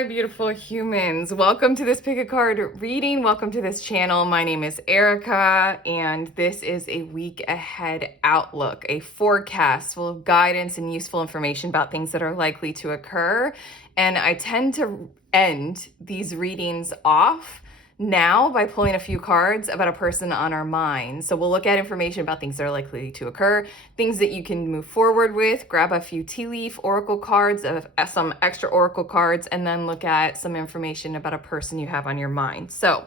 Hi, beautiful humans. Welcome to this pick a card reading. Welcome to this channel. My name is Erica, and this is a week ahead outlook, a forecast full of guidance and useful information about things that are likely to occur. And I tend to end these readings off now by pulling a few cards about a person on our mind. So we'll look at information about things that are likely to occur, things that you can move forward with, grab a few tea leaf oracle cards, some extra oracle cards, and then look at some information about a person you have on your mind. So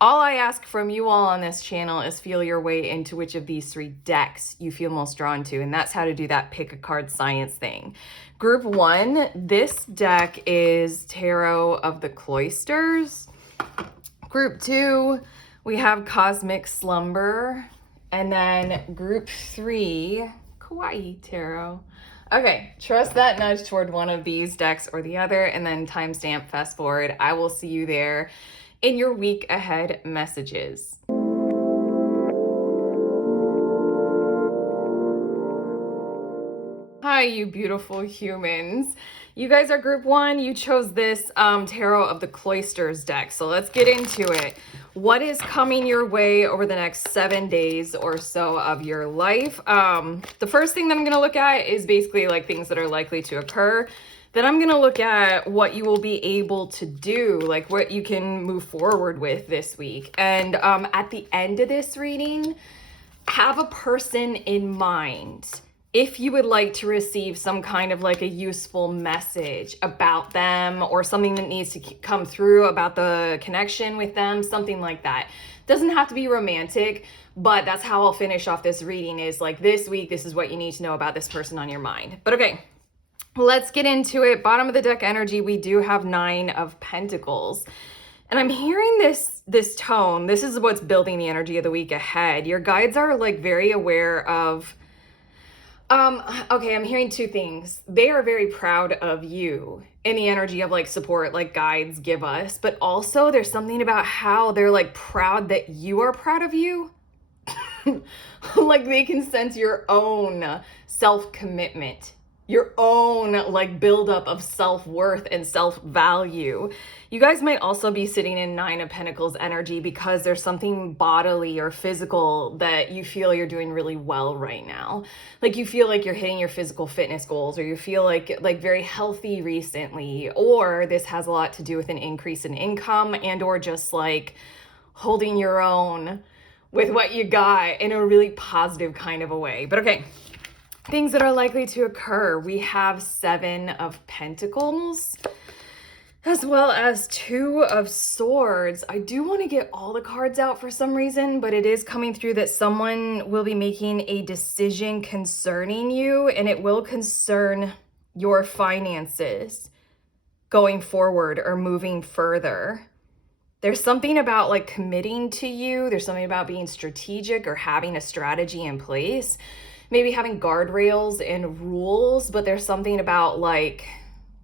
all I ask from you all on this channel is feel your way into which of these three decks you feel most drawn to, and that's how to do that pick a card science thing. Group one, this deck is Tarot of the Cloisters. Group two, we have Cosmic Slumber. And then group three, Kawaii Tarot. Okay, trust that nudge toward one of these decks or the other, and then timestamp fast forward. I will see you there in your week ahead messages. Hi, you beautiful humans. You guys are group one. You chose this Tarot of the Cloisters deck. So let's get into it. What is coming your way over the next 7 days or so of your life? The first thing that I'm going to look at is basically like things that are likely to occur. Then I'm going to look at what you will be able to do, like what you can move forward with this week. And at the end of this reading, have a person in mind if you would like to receive some kind of like a useful message about them or something that needs to come through about the connection with them, something like that. Doesn't have to be romantic, but that's how I'll finish off this reading is like this week, this is what you need to know about this person on your mind. But okay, let's get into it. Bottom of the deck energy, we do have 9 of Pentacles. And I'm hearing this tone. This is what's building the energy of the week ahead. Your guides are like very aware of okay, I'm hearing 2 things. They are very proud of you in the energy of like support, like guides give us, but also there's something about how they're like proud that you are proud of you. Like they can sense your own self-commitment, your own like buildup of self-worth and self-value. You guys might also be sitting in 9 of Pentacles energy because there's something bodily or physical that you feel you're doing really well right now. Like you feel like you're hitting your physical fitness goals, or you feel like very healthy recently, or this has a lot to do with an increase in income and or just like holding your own with what you got in a really positive kind of a way. But okay, things that are likely to occur. We have 7 of Pentacles, as well as 2 of Swords. I do want to get all the cards out for some reason, but it is coming through that someone will be making a decision concerning you, and it will concern your finances going forward or moving further. There's something about like committing to you. There's something about being strategic or having a strategy in place. Maybe having guardrails and rules, but there's something about like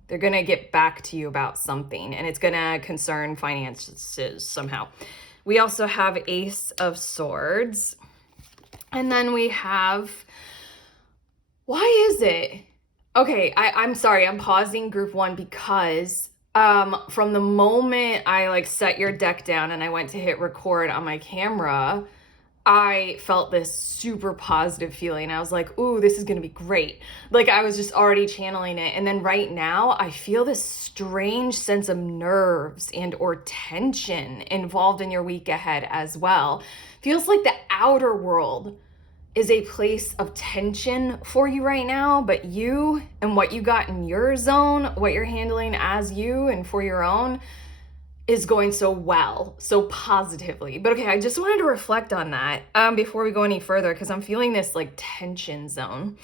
they're going to get back to you about something, and it's going to concern finances somehow. We also have Ace of Swords. And then we have, why is it? Okay, I'm sorry, I'm pausing group one because from the moment I like set your deck down and I went to hit record on my camera, I felt this super positive feeling. I was like, ooh, this is going to be great. Like I was just already channeling it. And then right now I feel this strange sense of nerves and or tension involved in your week ahead as well. Feels like the outer world is a place of tension for you right now, but you and what you got in your zone, what you're handling as you and for your own, is going so well, so positively. But okay, I just wanted to reflect on that before we go any further, because I'm feeling this like tension zone.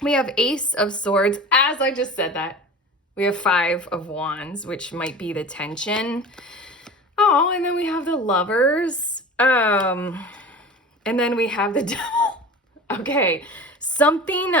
We have Ace of Swords, as I just said that. We have 5 of Wands, which might be the tension. Oh, and then we have the Lovers. And then we have the Devil. Okay, something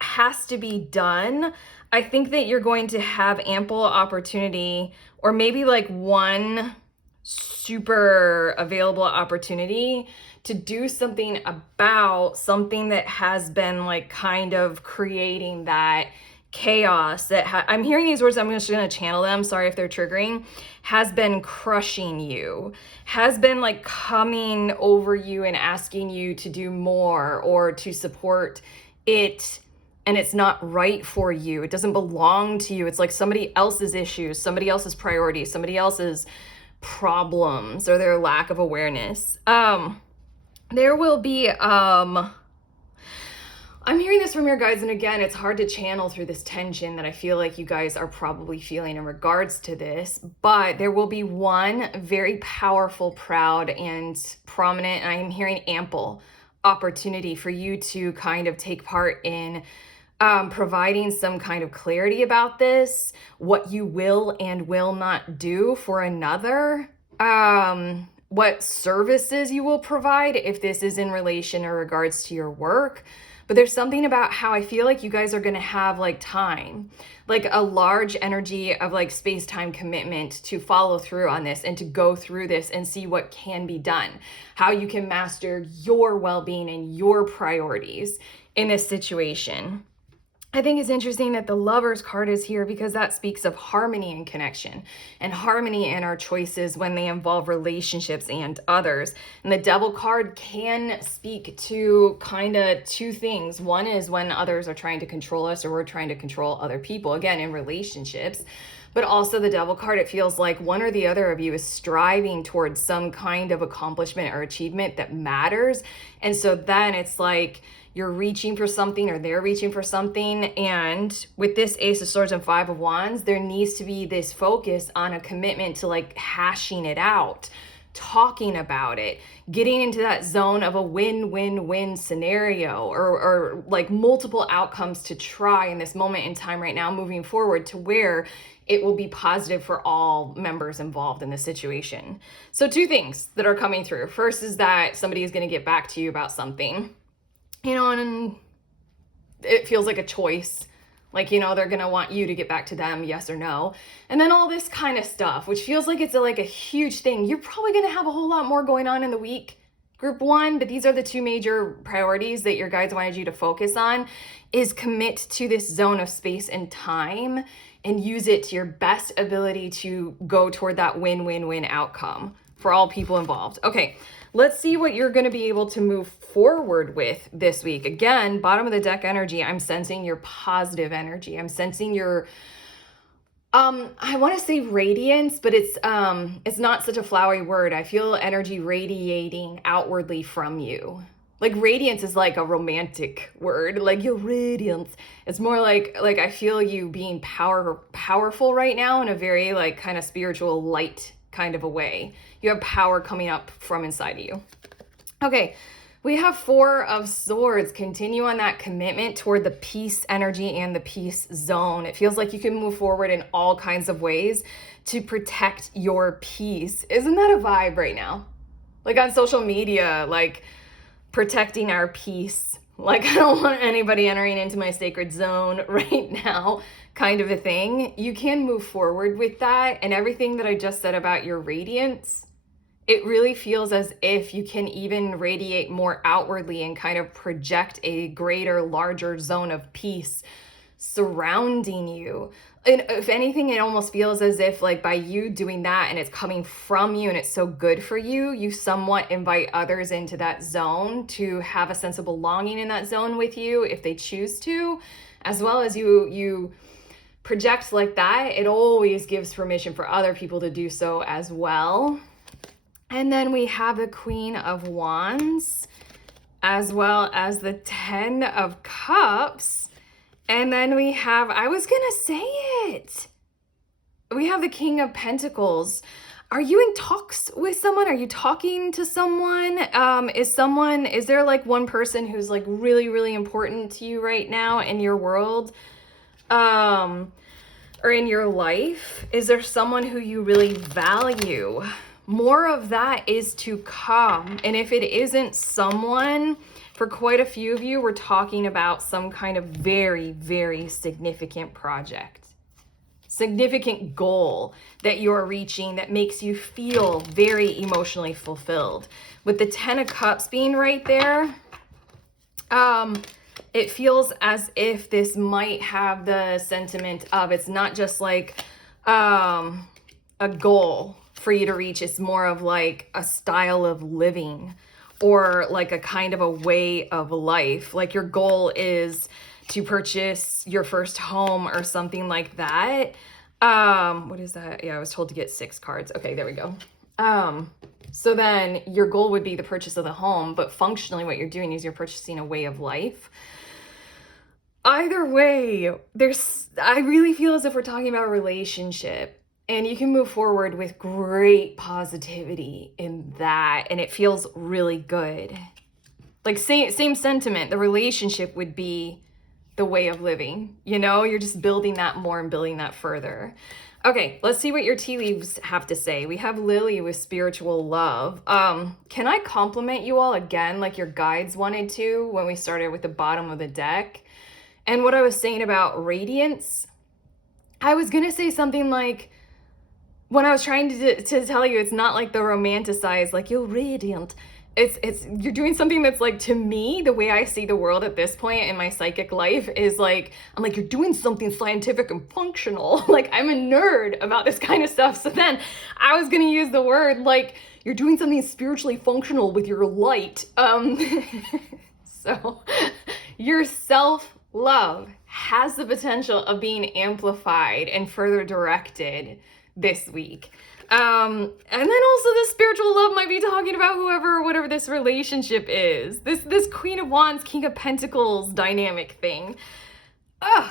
has to be done. I think that you're going to have ample opportunity, or maybe like one super available opportunity to do something about something that has been like kind of creating that chaos that I'm hearing these words, I'm just going to channel them, sorry if they're triggering, has been crushing you, has been like coming over you and asking you to do more or to support it, and it's not right for you. It doesn't belong to you. It's like somebody else's issues, somebody else's priorities, somebody else's problems, or their lack of awareness. There will be I'm hearing this from your guides, and again, it's hard to channel through this tension that I feel like you guys are probably feeling in regards to this, but there will be one very powerful, proud, and prominent, and I'm hearing ample opportunity for you to kind of take part in providing some kind of clarity about this, what you will and will not do for another, what services you will provide if this is in relation or regards to your work. But there's something about how I feel like you guys are going to have like time, like a large energy of like space-time commitment to follow through on this and to go through this and see what can be done, how you can master your well-being and your priorities in this situation. I think it's interesting that the Lovers card is here because that speaks of harmony and connection and harmony in our choices when they involve relationships and others. And the Devil card can speak to kind of two things. One is when others are trying to control us or we're trying to control other people, again, in relationships. But also the Devil card, it feels like one or the other of you is striving towards some kind of accomplishment or achievement that matters. And so then it's like, you're reaching for something or they're reaching for something. And with this Ace of Swords and Five of Wands, there needs to be this focus on a commitment to like hashing it out, talking about it, getting into that zone of a win-win-win scenario or like multiple outcomes to try in this moment in time right now moving forward to where it will be positive for all members involved in the situation. So two things that are coming through. First is that somebody is going to get back to you about something. And it feels like a choice. Like, they're going to want you to get back to them, yes or no. And then all this kind of stuff, which feels like it's like a huge thing. You're probably going to have a whole lot more going on in the week, Group 1, but these are the two major priorities that your guides wanted you to focus on, is commit to this zone of space and time and use it to your best ability to go toward that win-win-win outcome for all people involved. Okay. Let's see what you're going to be able to move forward with this week. Again, bottom of the deck energy, I'm sensing your positive energy. I'm sensing your, I want to say radiance, but it's not such a flowery word. I feel energy radiating outwardly from you. Like radiance is like a romantic word, like your radiance. It's more like I feel you being powerful right now in a very like kind of spiritual light kind of a way. You have power coming up from inside of you. Okay, we have Four of Swords. Continue on that commitment toward the peace energy and the peace zone. It feels like you can move forward in all kinds of ways to protect your peace. Isn't that a vibe right now? Like on social media, like protecting our peace. Like I don't want anybody entering into my sacred zone right now, kind of a thing. You can move forward with that. And everything that I just said about your radiance, it really feels as if you can even radiate more outwardly and kind of project a greater, larger zone of peace surrounding you. And if anything, it almost feels as if like by you doing that and it's coming from you and it's so good for you, you somewhat invite others into that zone to have a sense of belonging in that zone with you if they choose to, as well as you project like that. It always gives permission for other people to do so as well. And then we have the Queen of Wands, as well as the Ten of Cups. And then we have, I was going to say it. We have the King of Pentacles. Are you in talks with someone? Are you talking to someone? Is there like one person who's like really, really important to you right now in your world? Or in your life? Is there someone who you really value? More of that is to come. And if it isn't someone, for quite a few of you, we're talking about some kind of very, very significant project, significant goal that you're reaching that makes you feel very emotionally fulfilled. With the Ten of Cups being right there, It feels as if this might have the sentiment of, it's not just like a goal for you to reach. It's more of like a style of living, or like a kind of a way of life. Like your goal is to purchase your first home or something like that. What is that? Yeah, I was told to get 6 cards. Okay, there we go. So then your goal would be the purchase of the home, but functionally what you're doing is you're purchasing a way of life. Either way, I really feel as if we're talking about a relationship, and you can move forward with great positivity in that, and it feels really good. Like same sentiment, the relationship would be the way of living, you know? You're just building that more and building that further. Okay, let's see what your tea leaves have to say. We have Lily with spiritual love. Can I compliment you all again like your guides wanted to when we started with the bottom of the deck? And what I was saying about radiance, I was gonna say something like, when I was trying to tell you, it's not like the romanticized, like you're radiant. It's you're doing something that's like, to me, the way I see the world at this point in my psychic life is like, I'm like, you're doing something scientific and functional. Like, I'm a nerd about this kind of stuff. So then I was gonna use the word like, you're doing something spiritually functional with your light. So your self-love has the potential of being amplified and further directed this week. And then also the spiritual love might be talking about whoever or whatever this relationship is. This Queen of Wands, King of Pentacles dynamic thing. Ugh.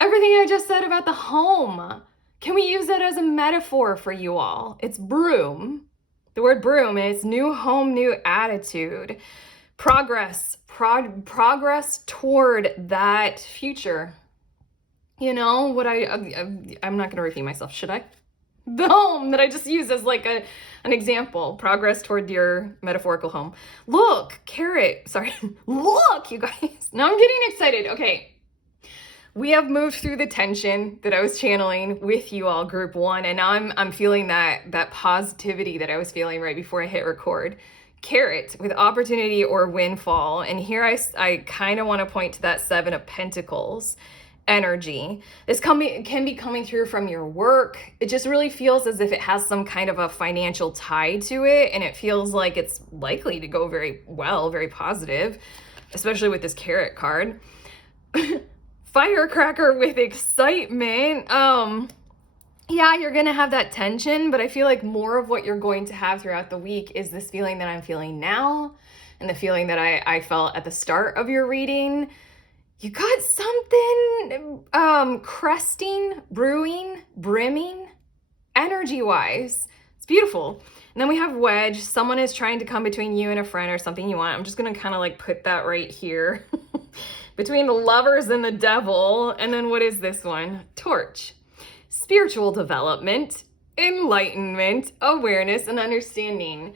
Everything I just said about the home. Can we use that as a metaphor for you all? It's broom. The word broom, and it's new home, new attitude. Progress toward that future. You know, what I'm not going to repeat myself, should I? The home that I just used as like an example. Progress toward your metaphorical home. Look, carrot, sorry. Look, you guys. Now I'm getting excited. Okay. We have moved through the tension that I was channeling with you all, group 1, and now I'm feeling that positivity that I was feeling right before I hit record. Carrot with opportunity or windfall. And here I kind of want to point to that 7 of Pentacles energy. This can be coming through from your work. It just really feels as if it has some kind of a financial tie to it, and it feels like it's likely to go very well, very positive, especially with this carrot card. Firecracker with excitement. Yeah, you're gonna have that tension, but I feel like more of what you're going to have throughout the week is this feeling that I'm feeling now, and the feeling that I felt at the start of your reading. You got something cresting, brewing, brimming, energy-wise. It's beautiful. And then we have wedge. Someone is trying to come between you and a friend or something you want. I'm just gonna kind of like put that right here. Between the lovers and the devil. And then what is this one? Torch. Spiritual development, enlightenment, awareness, and understanding.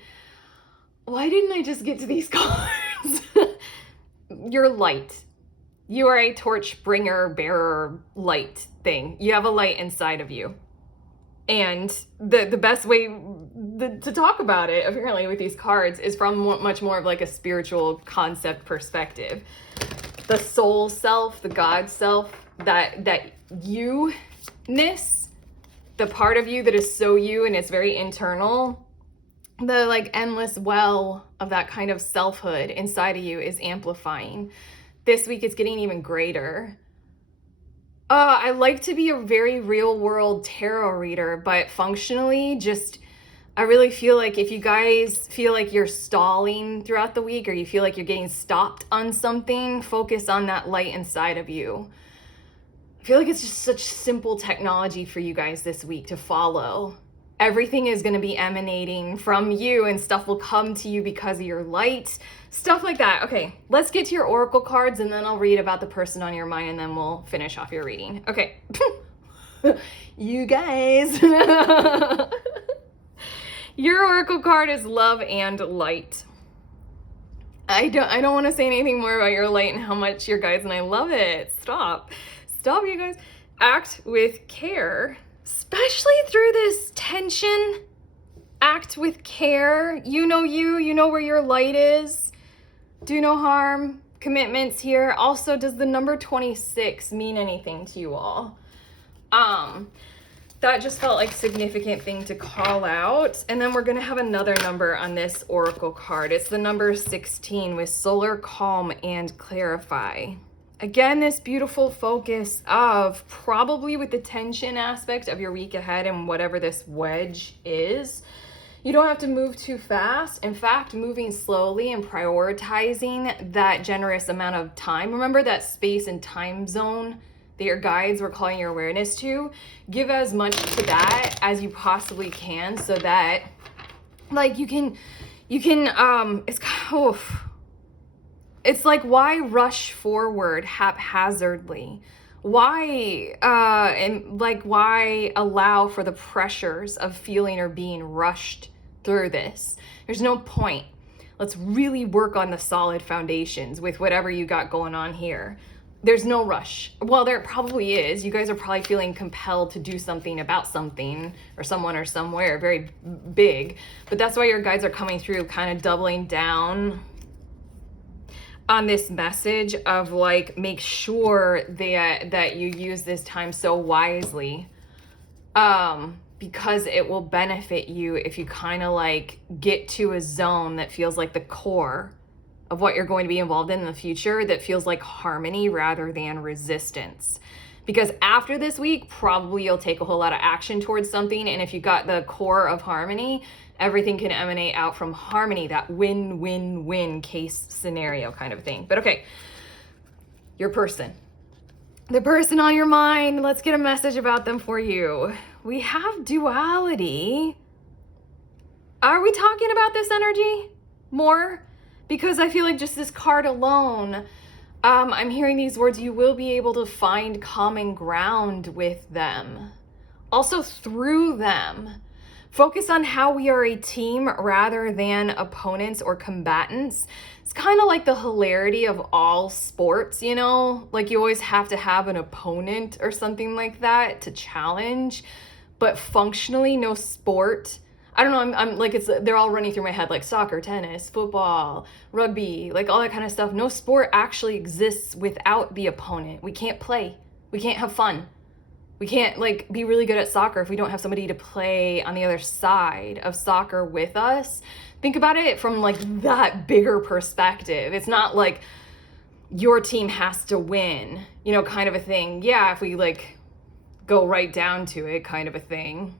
Why didn't I just get to these cards? You're light. You are a torch bringer, bearer, light thing. You have a light inside of you. And the best way to talk about it, apparently, with these cards is from much more of like a spiritual concept perspective. The soul self, the God self, that you-ness, the part of you that is so you and it's very internal, the like endless well of that kind of selfhood inside of you is amplifying. This week it's getting even greater. I like to be a very real world tarot reader, but functionally I really feel like if you guys feel like you're stalling throughout the week, or you feel like you're getting stopped on something, focus on that light inside of you. I feel like it's just such simple technology for you guys this week to follow. Everything is going to be emanating from you, and stuff will come to you because of your light. Stuff like that. Okay, let's get to your oracle cards, and then I'll read about the person on your mind, and then we'll finish off your reading. Okay. You guys. Your oracle card is love and light. I don't want to say anything more about your light and how much your guys and I love it. Stop, you guys. Act with care, especially through this tension. Act with care. You know where your light is. Do no harm. commitments here. Also, does the number 26 mean anything to you all? That just felt like a significant thing to call out. And then we're going to have another number on this oracle card. It's the number 16 with solar, calm, and clarify. Again, this beautiful focus of probably with the tension aspect of your week ahead and whatever this wedge is. You don't have to move too fast. In fact, moving slowly and prioritizing that generous amount of time. Remember that space and time zone that your guides were calling your awareness to? Give as much to that as you possibly can so that like you can it's like, why rush forward haphazardly? Why why allow for the pressures of feeling or being rushed through this? There's no point. Let's really work on the solid foundations with whatever you got going on here. There's no rush. Well, there probably is. You guys are probably feeling compelled to do something about something or someone or somewhere very big. But that's why your guides are coming through, kind of doubling down on this message of like, make sure that you use this time so wisely, because it will benefit you if you kind of like get to a zone that feels like the core of what you're going to be involved in the future, that feels like harmony rather than resistance. Because after this week, probably you'll take a whole lot of action towards something. And if you got the core of harmony, everything can emanate out from harmony, that win-win-win case scenario kind of thing. But okay, your person. The person on your mind, let's get a message about them for you. We have duality. Are we talking about this energy more? Because I feel like just this card alone, I'm hearing these words, you will be able to find common ground with them. Also through them. Focus on how we are a team rather than opponents or combatants. It's kind of like the hilarity of all sports, you know? Like you always have to have an opponent or something like that to challenge. But functionally, no sport. I don't know, I'm like, they're all running through my head, like soccer, tennis, football, rugby, like all that kind of stuff. No sport actually exists without the opponent. We can't play. We can't have fun. We can't like be really good at soccer if we don't have somebody to play on the other side of soccer with us. Think about it from like that bigger perspective. It's not like your team has to win, you know, kind of a thing. Yeah, if we like go right down to it, kind of a thing.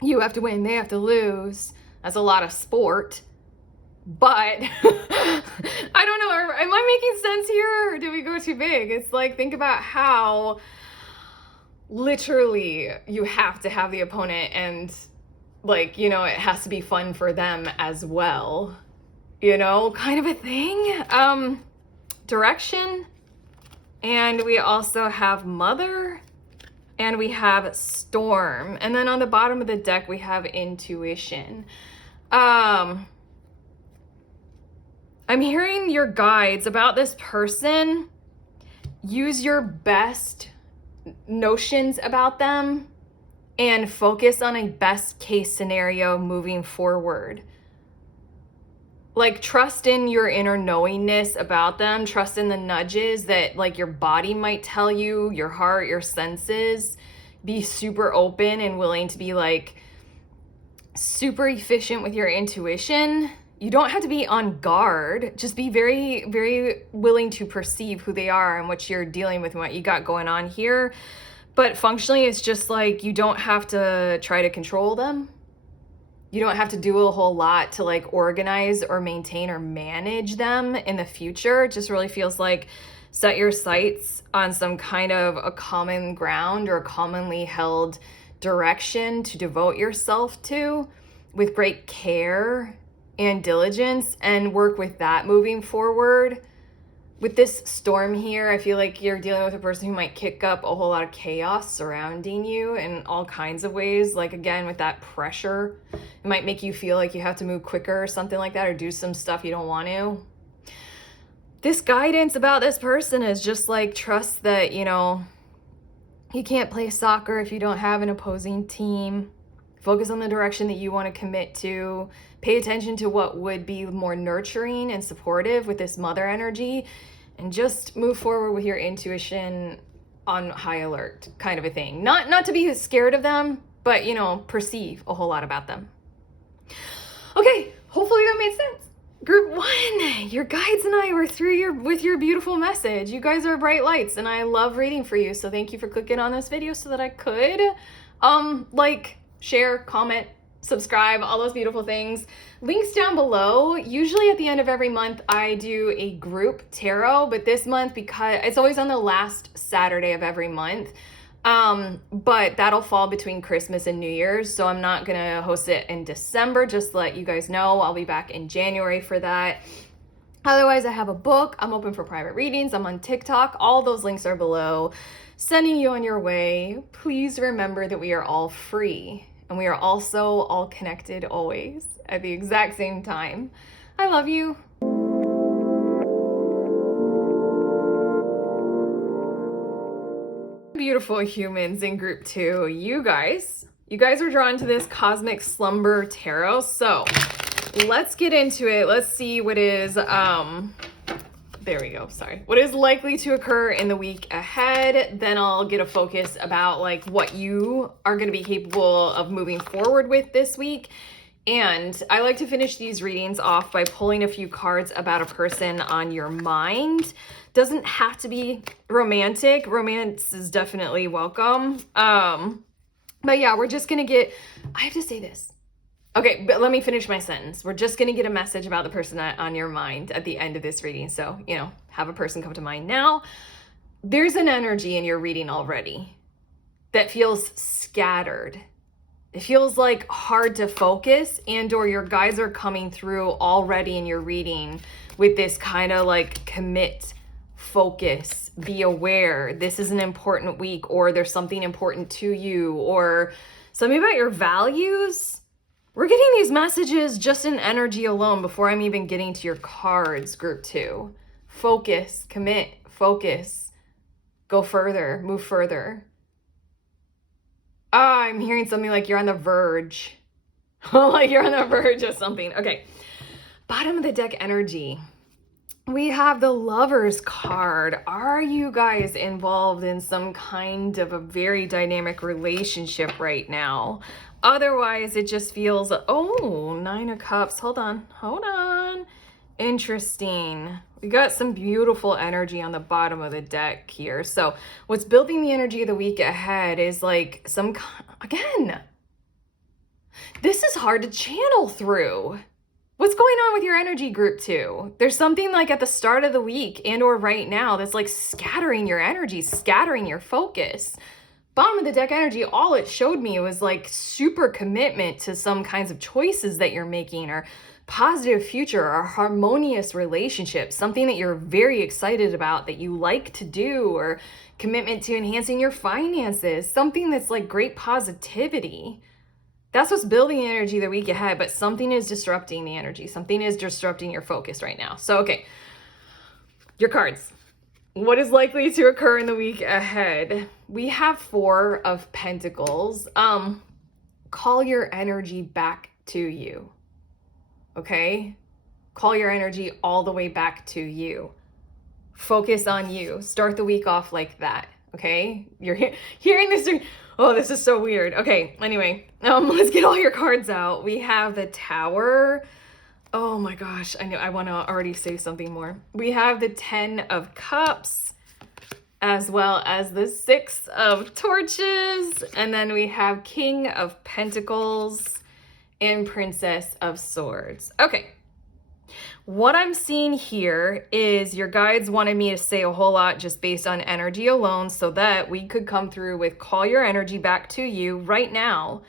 You have to win, they have to lose. That's a lot of sport. But I don't know, am I making sense here or do we go too big? It's like, think about how literally you have to have the opponent and like, you know, it has to be fun for them as well, you know, kind of a thing. Direction. And we also have mother. And we have storm. And then on the bottom of the deck, we have intuition. I'm hearing your guides about this person. Use your best notions about them and focus on a best case scenario moving forward. Like trust in your inner knowingness about them, trust in the nudges that like your body might tell you, your heart, your senses. Be super open and willing to be like super efficient with your intuition. You don't have to be on guard. Just be very, very willing to perceive who they are and what you're dealing with and what you got going on here. But functionally, it's just like you don't have to try to control them. You don't have to do a whole lot to like organize or maintain or manage them in the future. It just really feels like set your sights on some kind of a common ground or a commonly held direction to devote yourself to with great care and diligence and work with that moving forward. With this storm here, I feel like you're dealing with a person who might kick up a whole lot of chaos surrounding you in all kinds of ways. Like, again, with that pressure, it might make you feel like you have to move quicker or something like that, or do some stuff you don't want to. This guidance about this person is just like, trust that, you know, you can't play soccer if you don't have an opposing team. Focus on the direction that you want to commit to. Pay attention to what would be more nurturing and supportive with this mother energy. and just move forward with your intuition on high alert kind of a thing. Not to be scared of them, but you know, perceive a whole lot about them. Okay, hopefully that made sense. Group 1, your guides and I were through with your beautiful message. You guys are bright lights and I love reading for you. So thank you for clicking on this video so that I could like, share, comment, subscribe, all those beautiful things. Links down below. Usually at the end of every month I do a group tarot, but this month, because it's always on the last Saturday of every month, but that'll fall between Christmas and New Year's, so I'm not gonna host it in December. Just to let you guys know, I'll be back in January for that. Otherwise, I have a book. I'm open for private readings. I'm on TikTok. All those links are below. Sending you on your way. Please remember that we are all free and we are also all connected always at the exact same time. I love you. Beautiful humans in group 2. You guys are drawn to this Cosmic Slumber Tarot. So let's get into it. Let's see what is, there we go, sorry. What is likely to occur in the week ahead. Then I'll get a focus about like what you are going to be capable of moving forward with this week. And I like to finish these readings off by pulling a few cards about a person on your mind. Doesn't have to be romantic. Romance is definitely welcome. But yeah, we're just going to get, I have to say this. Okay, but let me finish my sentence. We're just going to get a message about the person on your mind at the end of this reading. So, you know, have a person come to mind now. There's an energy in your reading already that feels scattered. It feels like hard to focus, and or your guides are coming through already in your reading with this kind of like commit, focus, be aware. This is an important week, or there's something important to you, or something about your values. We're getting these messages just in energy alone before I'm even getting to your cards, group 2. Focus, commit, focus, go further, move further. I'm hearing something like you're on the verge. Like you're on the verge of something. Okay. Bottom of the deck energy. We have the Lovers card. Are you guys involved in some kind of a very dynamic relationship right now? Otherwise, it just feels, oh, 9 of Cups. Hold on. Interesting. We got some beautiful energy on the bottom of the deck here. So what's building the energy of the week ahead is like again, this is hard to channel through. What's going on with your energy, group 2? There's something like at the start of the week and or right now that's like scattering your energy, scattering your focus. Bottom of the deck energy, all it showed me was like super commitment to some kinds of choices that you're making, or positive future, or harmonious relationship, something that you're very excited about that you like to do, or commitment to enhancing your finances, something that's like great positivity. That's what's building the energy the week ahead, but something is disrupting the energy. Something is disrupting your focus right now. So, okay, your cards. What is likely to occur in the week ahead? We have 4 of Pentacles. Call your energy back to you. Okay? Call your energy all the way back to you. Focus on you. Start the week off like that. Okay? You're hearing this. Oh, this is so weird. Okay, anyway, let's get all your cards out. We have the Tower. Oh my gosh, I know I want to already say something more. We have the 10 of Cups, as well as the 6 of Torches, and then we have King of Pentacles and Princess of Swords. Okay. What I'm seeing here is your guides wanted me to say a whole lot just based on energy alone, so that we could come through with call your energy back to you right now.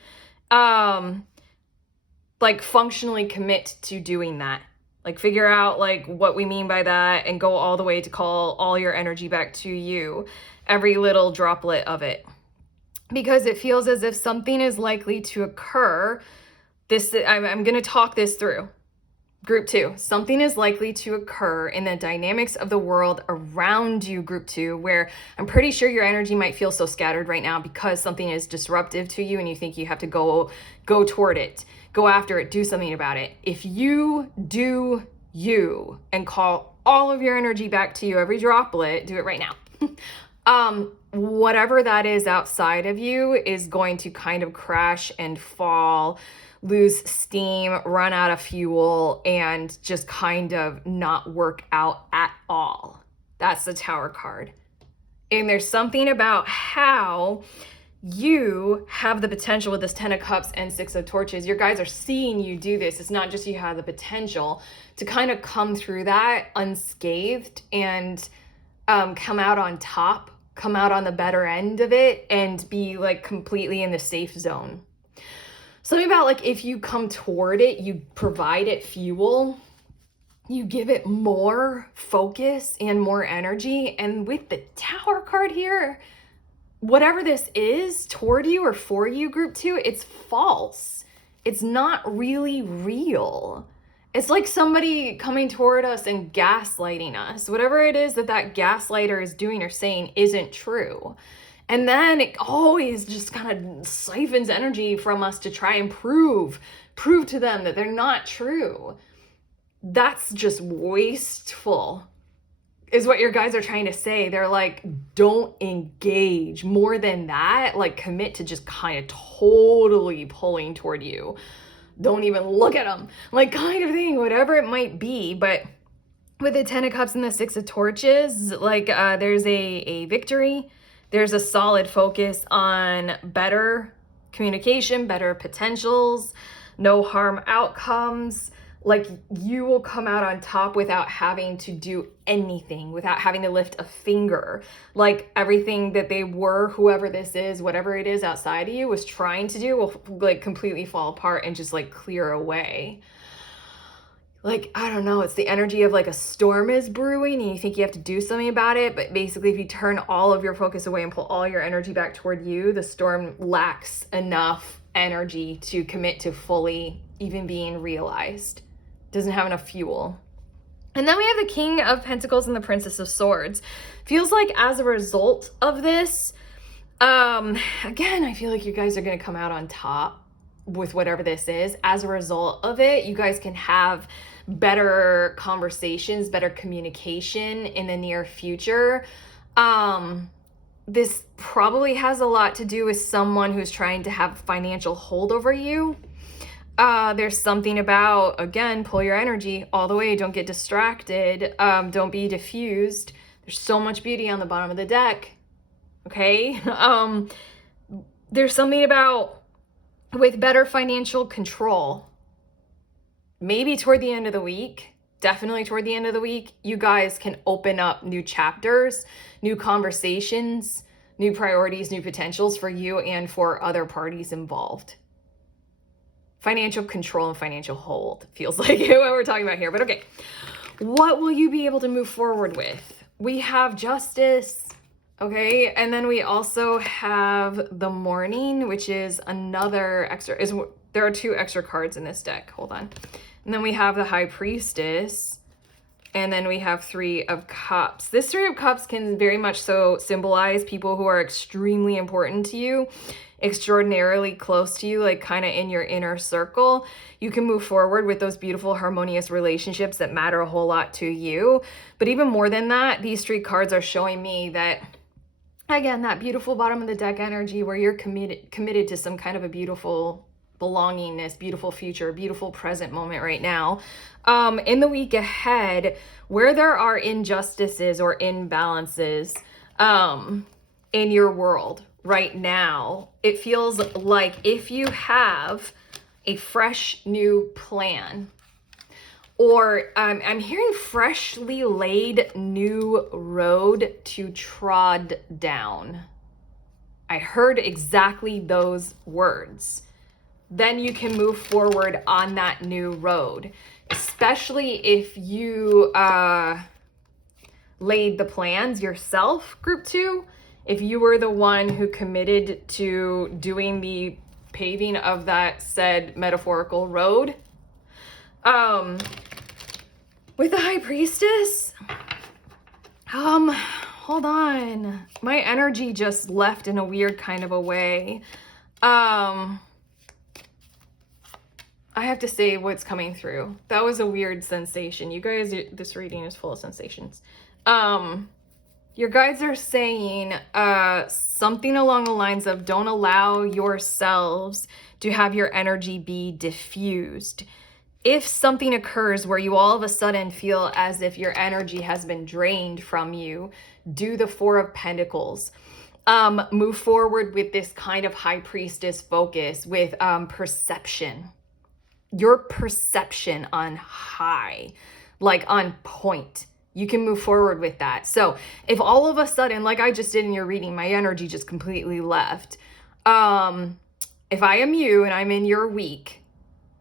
Like functionally commit to doing that. Like figure out like what we mean by that and go all the way to call all your energy back to you. Every little droplet of it. Because it feels as if something is likely to occur. I'm going to talk this through. Group 2, something is likely to occur in the dynamics of the world around you, group 2, where I'm pretty sure your energy might feel so scattered right now because something is disruptive to you and you think you have to go toward it, go after it, do something about it. If you do you and call all of your energy back to you, every droplet. Do it right now. Whatever that is outside of you is going to kind of crash and fall, lose steam, run out of fuel, and just kind of not work out at all. That's the Tower card. And there's something about how you have the potential with this 10 of Cups and 6 of Torches. Your guys are seeing you do this. It's not just you have the potential to kind of come through that unscathed and come out on top, come out on the better end of it, and be like completely in the safe zone. Something about like if you come toward it, you provide it fuel, you give it more focus and more energy. And with the Tower card here, whatever this is toward you or for you, group 2, it's false. It's not really real. It's like somebody coming toward us and gaslighting us. Whatever it is that that gaslighter is doing or saying isn't true. And then it always just kind of siphons energy from us to try and prove to them that they're not true. That's just wasteful, is what your guys are trying to say. They're like, don't engage. More than that, like commit to just kind of totally pulling toward you. Don't even look at them, like kind of thing, whatever it might be. But with the 10 of Cups and the 6 of Torches, like there's a victory. There's a solid focus on better communication, better potentials, no harm outcomes. Like you will come out on top without having to do anything, without having to lift a finger. Like everything that they were, whoever this is, whatever it is outside of you was trying to do will like completely fall apart and just like clear away. Like, I don't know, it's the energy of like a storm is brewing and you think you have to do something about it. But basically, if you turn all of your focus away and pull all your energy back toward you, the storm lacks enough energy to commit to fully even being realized. Doesn't have enough fuel. And then we have the King of Pentacles and the Princess of Swords. Feels like as a result of this, again, I feel like you guys are going to come out on top with whatever this is. As a result of it, you guys can have better conversations, better communication in the near future. This probably has a lot to do with someone who's trying to have financial hold over you. There's something about, again, pull your energy all the way. Don't get distracted. Don't be diffused. There's so much beauty on the bottom of the deck. Okay. There's something about with better financial control, maybe toward the end of the week, definitely toward the end of the week, you guys can open up new chapters, new conversations, new priorities, new potentials for you and for other parties involved. Financial control and financial hold feels like what we're talking about here. But okay, what will you be able to move forward with? We have Justice, okay? And then we also have the Morning, which is another extra. There are 2 extra cards in this deck. Hold on. And then we have the High Priestess. And then we have 3 of Cups. This 3 of Cups can very much so symbolize people who are extremely important to you, extraordinarily close to you, like kind of in your inner circle. You can move forward with those beautiful, harmonious relationships that matter a whole lot to you. But even more than that, these 3 cards are showing me that, again, that beautiful bottom of the deck energy where you're committed to some kind of a beautiful belongingness, beautiful future, beautiful present moment right now. In the week ahead, where there are injustices or imbalances in your world right now, it feels like if you have a fresh new plan, or I'm hearing freshly laid new road to trod down. I heard exactly those words. Then you can move forward on that new road, especially if you laid the plans yourself, group 2. If you were the one who committed to doing the paving of that said metaphorical road. With the High Priestess, hold on. My energy just left in a weird kind of a way. I I have to say what's coming through. That was a weird sensation. You guys, this reading is full of sensations. Your guides are saying something along the lines of don't allow yourselves to have your energy be diffused. If something occurs where you all of a sudden feel as if your energy has been drained from you, do the Four of Pentacles. Move forward with this kind of high priestess focus with perception. Your perception on high, like on point. You can move forward with that. So if all of a sudden, like I just did in your reading, my energy just completely left. If I am you and I'm in your week,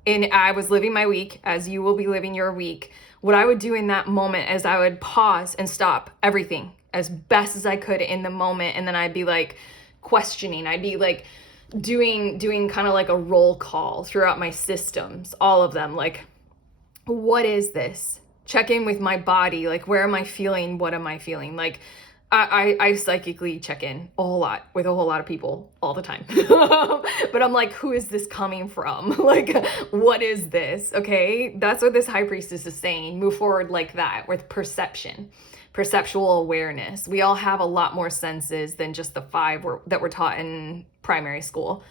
and I was living my week as you will be living your week, what I would do in that moment is I would pause and stop everything as best as I could in the moment. And then I'd be like questioning. I'd be like doing kind of like a roll call throughout my systems, all of them. Like, what is this? Check in with my body. Like, where am I feeling? What am I feeling? Like, I psychically check in a whole lot with a whole lot of people all the time. But I'm like, who is this coming from? Like, what is this? Okay, that's what this high priestess is saying. Move forward like that with perception, perceptual awareness. We all have a lot more senses than just the 5 that we're taught in primary school.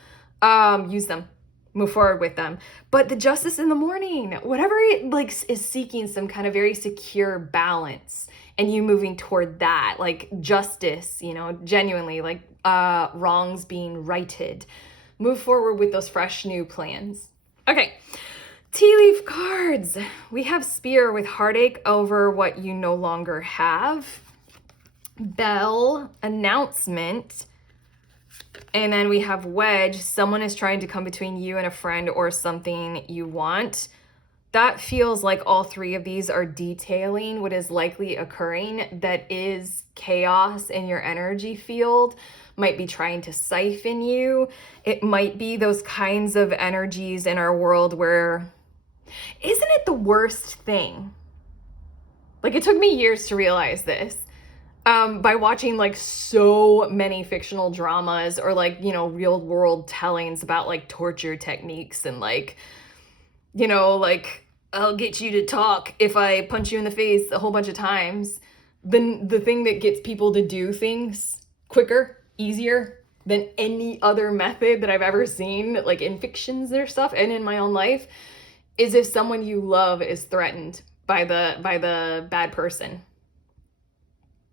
Use them. Move forward with them. But the justice in the morning, whatever it like is seeking some kind of very secure balance, and you moving toward that, like justice, you know, genuinely, like wrongs being righted. Move forward with those fresh new plans. Okay, tea leaf cards. We have Spear with heartache over what you no longer have. Bell, announcement. And then we have Wedge, someone is trying to come between you and a friend or something you want. That feels like all 3 of these are detailing what is likely occurring that is chaos in your energy field, might be trying to siphon you. It might be those kinds of energies in our world where, isn't it the worst thing? Like, it took me years to realize this. By watching like so many fictional dramas or like, you know, real world tellings about like torture techniques and like, you know, like I'll get you to talk if I punch you in the face a whole bunch of times. Then the thing that gets people to do things quicker, easier than any other method that I've ever seen, like in fictions or stuff and in my own life, is if someone you love is threatened by the bad person.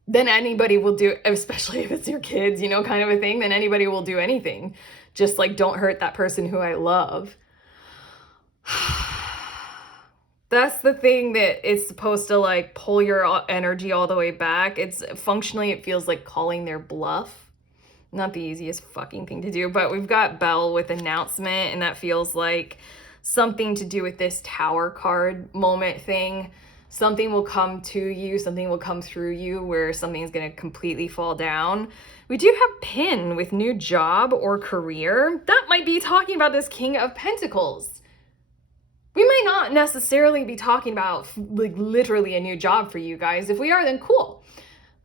Then anybody will do, especially if it's your kids, you know, kind of a thing, then anybody will do anything. Just like, don't hurt that person who I love. That's the thing that is supposed to like pull your energy all the way back. It's functionally, it feels like calling their bluff. Not the easiest fucking thing to do, but we've got Bell with announcement, and that feels like something to do with this Tower card moment thing. Something will come to you, something will come through you where something's going to completely fall down. We do have Pin with new job or career. That might be talking about this King of Pentacles. We might not necessarily be talking about like literally a new job for you guys. If we are, then cool.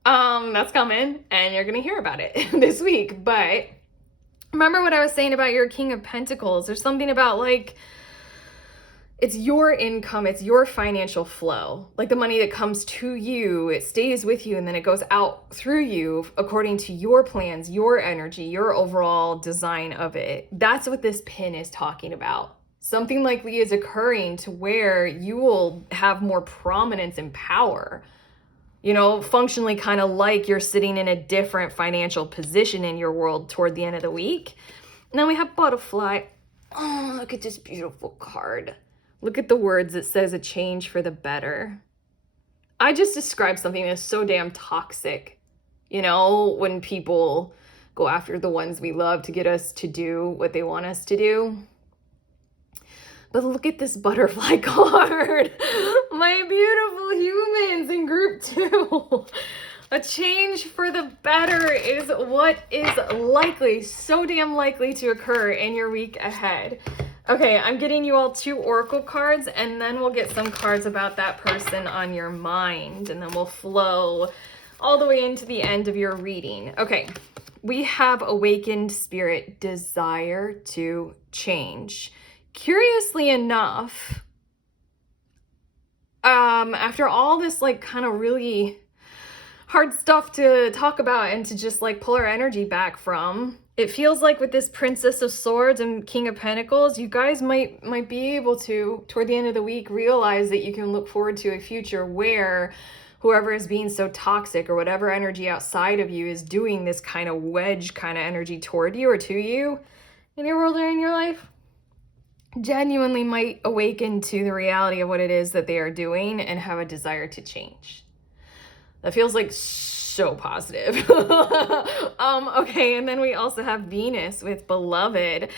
That's coming and you're going to hear about it this week. But remember what I was saying about your King of Pentacles. There's something about like, it's your income, it's your financial flow. Like the money that comes to you, it stays with you and then it goes out through you according to your plans, your energy, your overall design of it. That's what this pin is talking about. Something likely is occurring to where you will have more prominence and power. You know, functionally kind of like you're sitting in a different financial position in your world toward the end of the week. And then we have Butterfly. Oh, look at this beautiful card. Look at the words. It says a change for the better. I just described something that's so damn toxic. You know, when people go after the ones we love to get us to do what they want us to do. But look at this butterfly card. My beautiful humans in group 2. A change for the better is what is likely, so damn likely to occur in your week ahead. Okay, I'm getting you all 2 oracle cards, and then we'll get some cards about that person on your mind, and then we'll flow all the way into the end of your reading. Okay, we have awakened spirit, desire to change. curiously enough, after all this like kind of really hard stuff to talk about and to just like pull our energy back from, it feels like with this Princess of Swords and King of Pentacles, you guys might be able to, toward the end of the week, realize that you can look forward to a future where whoever is being so toxic or whatever energy outside of you is doing this kind of wedge kind of energy toward you or to you in your world or in your life, genuinely might awaken to the reality of what it is that they are doing and have a desire to change. That feels like so positive. Okay, and then we also have Venus with Beloved.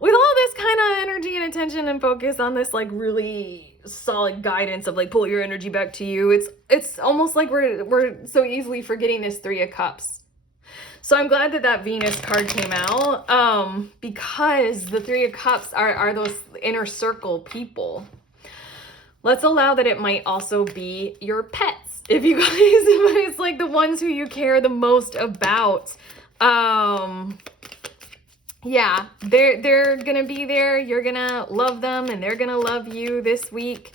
With all this kind of energy and attention and focus on this like really solid guidance of like pull your energy back to you, it's almost like we're so easily forgetting this Three of Cups. So I'm glad that that Venus card came out, because the Three of Cups are those inner circle people. Let's allow that it might also be your pets. If you guys, it's like the ones who you care the most about. Yeah, they're gonna be there. You're gonna love them and they're gonna love you this week.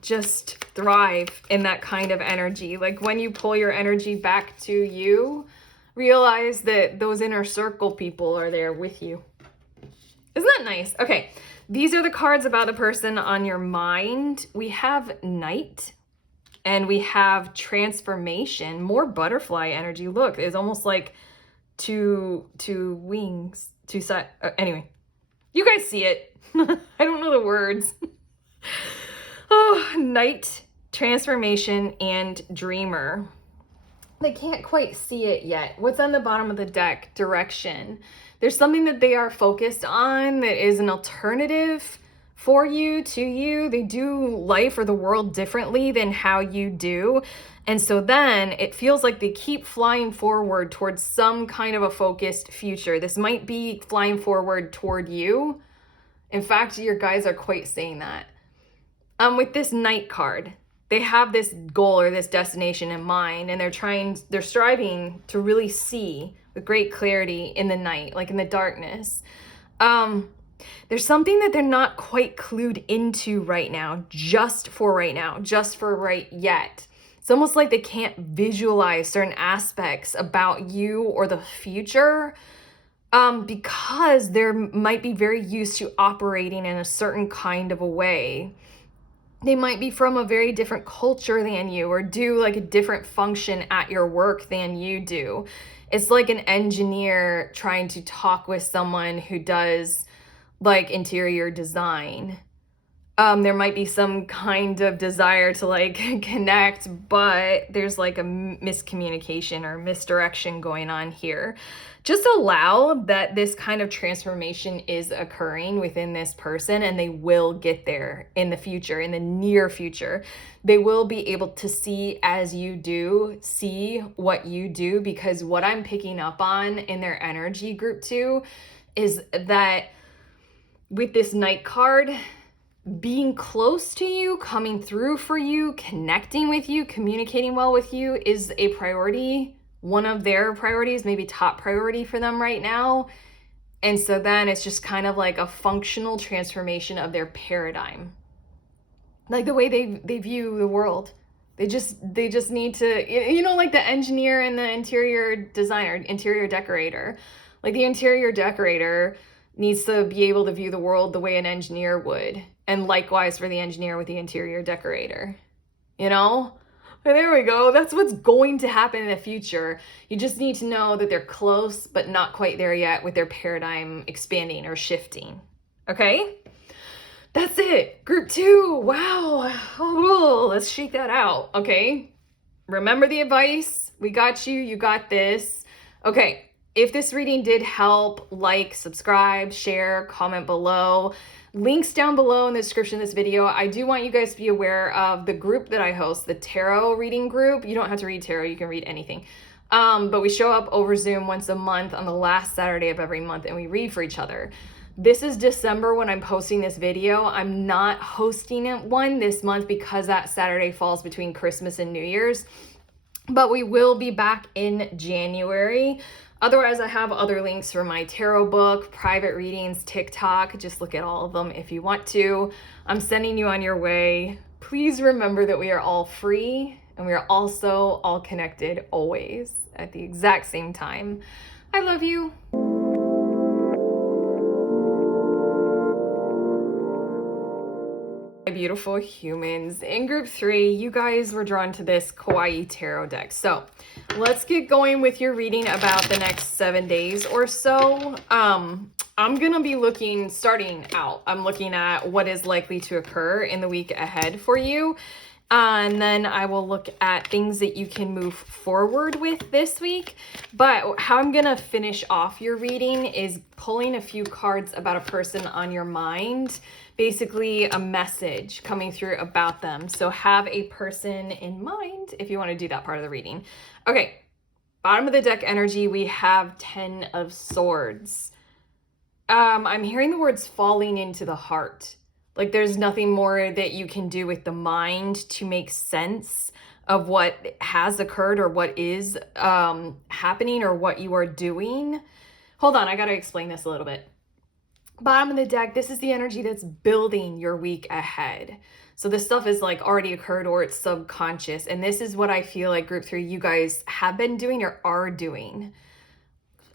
Just thrive in that kind of energy. Like when you pull your energy back to you, realize that those inner circle people are there with you. Isn't that nice? Okay, these are the cards about the person on your mind. We have Knight. And we have Transformation, more butterfly energy. Look, it's almost like two wings, two sides. Anyway, you guys see it. I don't know the words. Oh, Knight, Transformation, and Dreamer. They can't quite see it yet. What's on the bottom of the deck? Direction. There's something that they are focused on that is an alternative for you, to you. They do life or the world differently than how you do. And so then it feels like they keep flying forward towards some kind of a focused future. This might be flying forward toward you. In fact, your guys are quite saying that. With this Knight card, they have this goal or this destination in mind, and they're striving to really see with great clarity in the night, like in the darkness. There's something that they're not quite clued into right now, just for right yet. It's almost like they can't visualize certain aspects about you or the future, because they might be very used to operating in a certain kind of a way. They might be from a very different culture than you, or do like a different function at your work than you do. It's like an engineer trying to talk with someone who does like interior design. There might be some kind of desire to like connect, but there's like a miscommunication or misdirection going on here. Just allow that this kind of transformation is occurring within this person, and they will get there in the future, in the near future. They will be able to see as you do, see what you do, because what I'm picking up on in their energy group 2 is that with this Knight card, being close to you, coming through for you, connecting with you, communicating well with you is a priority. One of their priorities, maybe top priority for them right now. And so then it's just kind of like a functional transformation of their paradigm. Like the way they view the world. They just need to, like the engineer and the interior designer, interior decorator. Like the interior decorator needs to be able to view the world the way an engineer would. And likewise for the engineer with the interior decorator. But there we go. That's what's going to happen in the future. You just need to know that they're close, but not quite there yet with their paradigm expanding or shifting. Okay? That's it. Group 2. Wow. Oh, let's shake that out. Okay? Remember the advice. We got you. You got this. Okay. If this reading did help, like, subscribe, share, comment below. Links down below in the description of this video. I do want you guys to be aware of the group that I host, the tarot reading group. You don't have to read tarot, you can read anything. But we show up over Zoom once a month on the last Saturday of every month, and we read for each other. This is December when I'm posting this video. I'm not hosting one this month because that Saturday falls between Christmas and New Year's. But we will be back in January. Otherwise, I have other links for my tarot book, private readings, TikTok. Just look at all of them if you want to. I'm sending you on your way. Please remember that we are all free and we are also all connected always at the exact same time. I love you. Beautiful humans. In group 3, you guys were drawn to this Kawaii Tarot deck. So let's get going with your reading about the next 7 days or so. I'm gonna be starting out, I'm looking at what is likely to occur in the week ahead for you. And then I will look at things that you can move forward with this week. But how I'm going to finish off your reading is pulling a few cards about a person on your mind, basically a message coming through about them. So have a person in mind if you want to do that part of the reading. Okay, bottom of the deck energy, we have 10 of Swords. I'm hearing the words falling into the heart. Like there's nothing more that you can do with the mind to make sense of what has occurred or what is happening or what you are doing. Hold on, I got to explain this a little bit. Bottom of the deck, this is the energy that's building your week ahead. So this stuff is like already occurred or it's subconscious. And this is what I feel like group 3, you guys have been doing or are doing.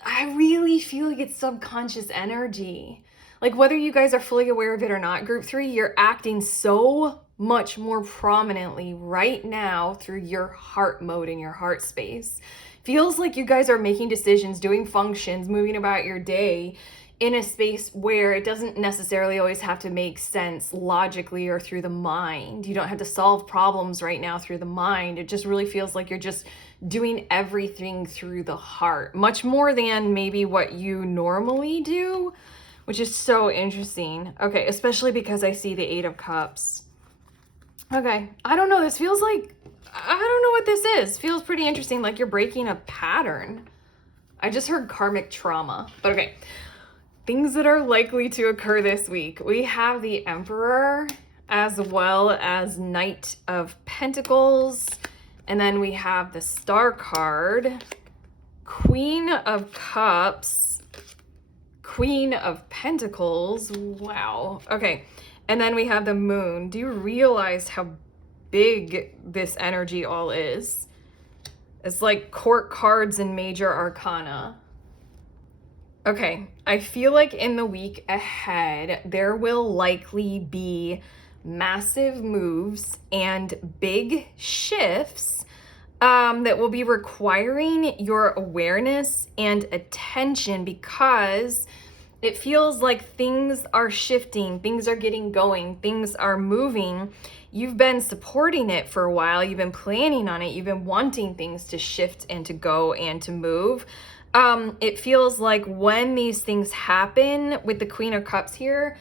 I really feel like it's subconscious energy. Like whether you guys are fully aware of it or not, group 3, you're acting so much more prominently right now through your heart mode and your heart space. Feels like you guys are making decisions, doing functions, moving about your day in a space where it doesn't necessarily always have to make sense logically or through the mind. You don't have to solve problems right now through the mind. It just really feels like you're just doing everything through the heart, much more than maybe what you normally do, which is so interesting. Okay, especially because I see the 8 of Cups. Okay, I don't know. This feels like, I don't know what this is. Feels pretty interesting, like you're breaking a pattern. I just heard karmic trauma, but okay. Things that are likely to occur this week. We have the Emperor as well as Knight of Pentacles. And then we have the Star card, Queen of Cups, Queen of Pentacles. Wow. Okay. And then we have the Moon. Do you realize how big this energy all is? It's like court cards and major arcana. Okay, I feel like in the week ahead, there will likely be massive moves and big shifts that will be requiring your awareness and attention, because it feels like things are shifting, things are getting going, things are moving. You've been supporting it for a while, you've been planning on it, you've been wanting things to shift and to go and to move. It feels like when these things happen with the Queen of Cups here,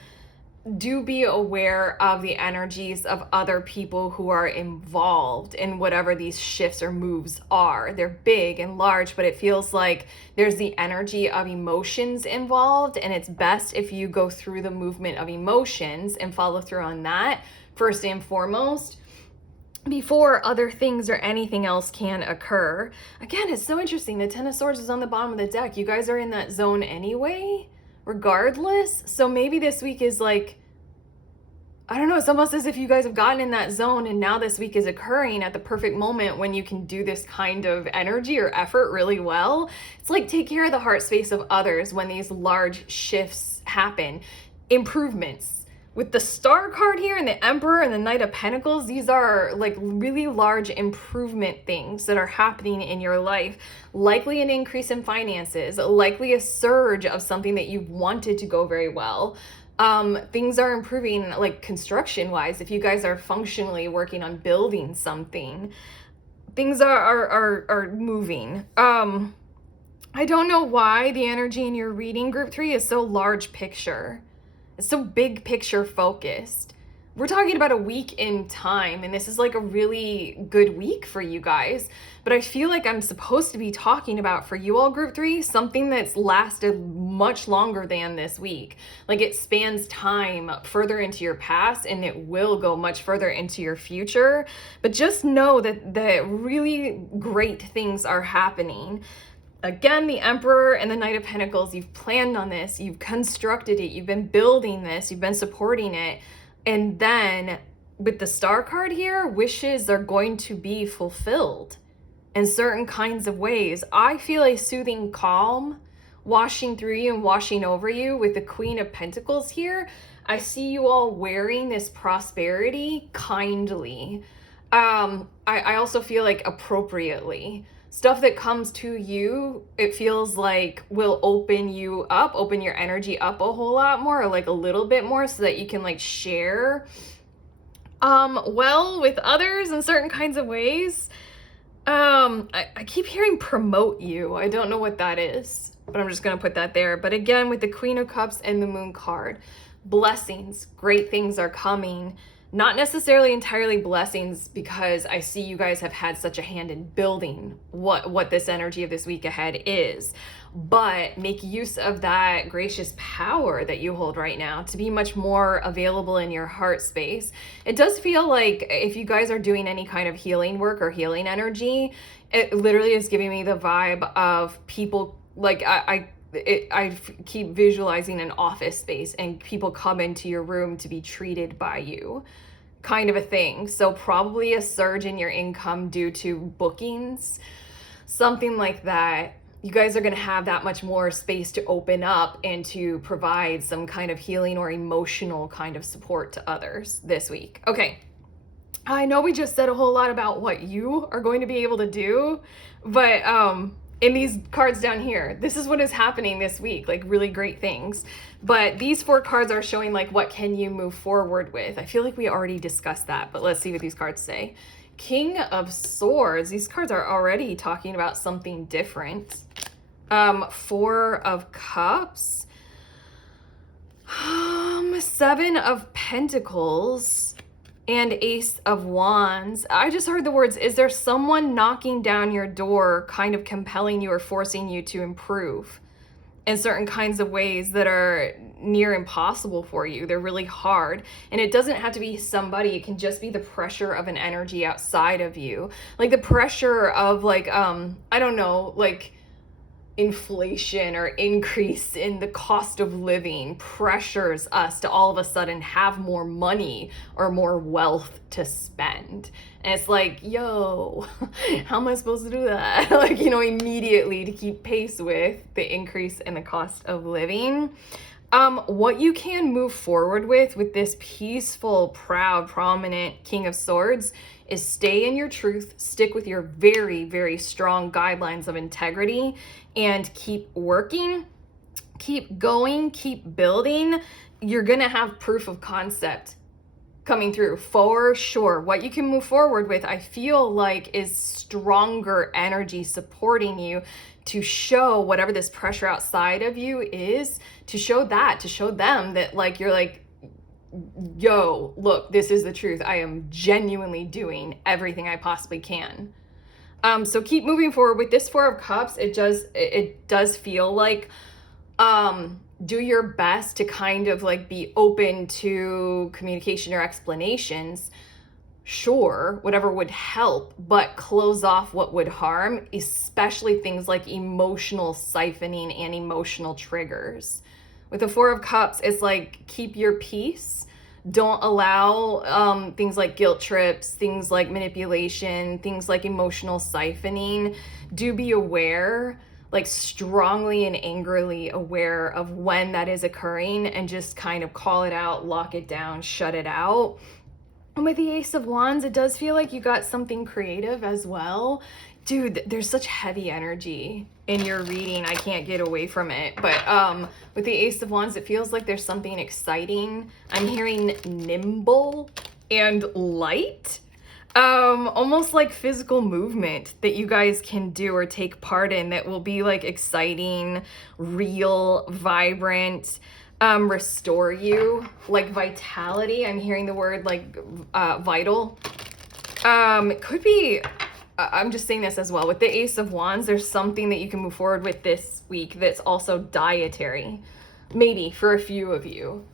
do be aware of the energies of other people who are involved in whatever these shifts or moves are. They're big and large, but it feels like there's the energy of emotions involved, and it's best if you go through the movement of emotions and follow through on that first and foremost, before other things or anything else can occur. Again, it's so interesting. The 10 of Swords is on the bottom of the deck. You guys are in that zone anyway, regardless. So maybe this week is like, I don't know, it's almost as if you guys have gotten in that zone and now this week is occurring at the perfect moment when you can do this kind of energy or effort really well. It's like take care of the heart space of others when these large shifts happen. Improvements. With the Star card here and the Emperor and the Knight of Pentacles, these are like really large improvement things that are happening in your life. Likely an increase in finances, likely a surge of something that you've wanted to go very well. Things are improving, like construction-wise. If you guys are functionally working on building something, things are moving. I don't know why the energy in your reading, group 3, is so large picture. It's so big picture focused. We're talking about a week in time, and this is like a really good week for you guys. But I feel like I'm supposed to be talking about, for you all, group 3, something that's lasted much longer than this week. Like it spans time further into your past, and it will go much further into your future. But just know that really great things are happening. Again, the Emperor and the Knight of Pentacles, you've planned on this, you've constructed it, you've been building this, you've been supporting it. And then with the Star card here, wishes are going to be fulfilled in certain kinds of ways. I feel a soothing calm washing through you and washing over you with the Queen of Pentacles here. I see you all wearing this prosperity kindly. I also feel like appropriately. Stuff that comes to you, it feels like will open you up, open your energy up a whole lot more, or like a little bit more, so that you can like share well with others in certain kinds of ways. I keep hearing promote you. I don't know what that is, but I'm just gonna put that there. But again, with the Queen of Cups and the Moon card, blessings, great things are coming. Not necessarily entirely blessings, because I see you guys have had such a hand in building what this energy of this week ahead is. But make use of that gracious power that you hold right now to be much more available in your heart space. It does feel like if you guys are doing any kind of healing work or healing energy, it literally is giving me the vibe of people, like I keep visualizing an office space and people come into your room to be treated by you, kind of a thing. So probably a surge in your income due to bookings, something like that. You guys are going to have that much more space to open up and to provide some kind of healing or emotional kind of support to others this week. Okay. I know we just said a whole lot about what you are going to be able to do, but in these cards down here, this is what is happening this week, like really great things. But these 4 cards are showing like what can you move forward with. I feel like we already discussed that, but let's see what these cards say. King of Swords, these cards are already talking about something different. 4 of Cups, 7 of Pentacles, and Ace of Wands. I just heard the words, is there someone knocking down your door, kind of compelling you or forcing you to improve in certain kinds of ways that are near impossible for you? They're really hard. And it doesn't have to be somebody, it can just be the pressure of an energy outside of you. Like the pressure of like, I don't know, like inflation or increase in the cost of living pressures us to all of a sudden have more money or more wealth to spend. And it's like, yo, how am I supposed to do that? Like, you know, immediately to keep pace with the increase in the cost of living. What you can move forward with this peaceful, proud, prominent King of Swords is stay in your truth, stick with your very, very strong guidelines of integrity, and keep working, keep going, keep building. You're gonna have proof of concept coming through for sure. What you can move forward with, I feel like, is stronger energy supporting you to show whatever this pressure outside of you is, to show them that like, you're like, yo, look, this is the truth. I am genuinely doing everything I possibly can. So keep moving forward with this 4 of Cups. It does feel like, do your best to kind of like be open to communication or explanations. Sure, whatever would help, but close off what would harm, especially things like emotional siphoning and emotional triggers. With the 4 of Cups, it's like, keep your peace. Don't allow things like guilt trips, things like manipulation, things like emotional siphoning. Do be aware, like strongly and angrily aware of when that is occurring, and just kind of call it out, lock it down, shut it out. And with the Ace of Wands, it does feel like you got something creative as well. Dude, there's such heavy energy in your reading. I can't get away from it. But with the Ace of Wands, it feels like there's something exciting. I'm hearing nimble and light. Almost like physical movement that you guys can do or take part in that will be like exciting, real, vibrant, restore you, like vitality. I'm hearing the word like vital. It could be, I'm just saying this as well. With the Ace of Wands, there's something that you can move forward with this week that's also dietary, maybe for a few of you.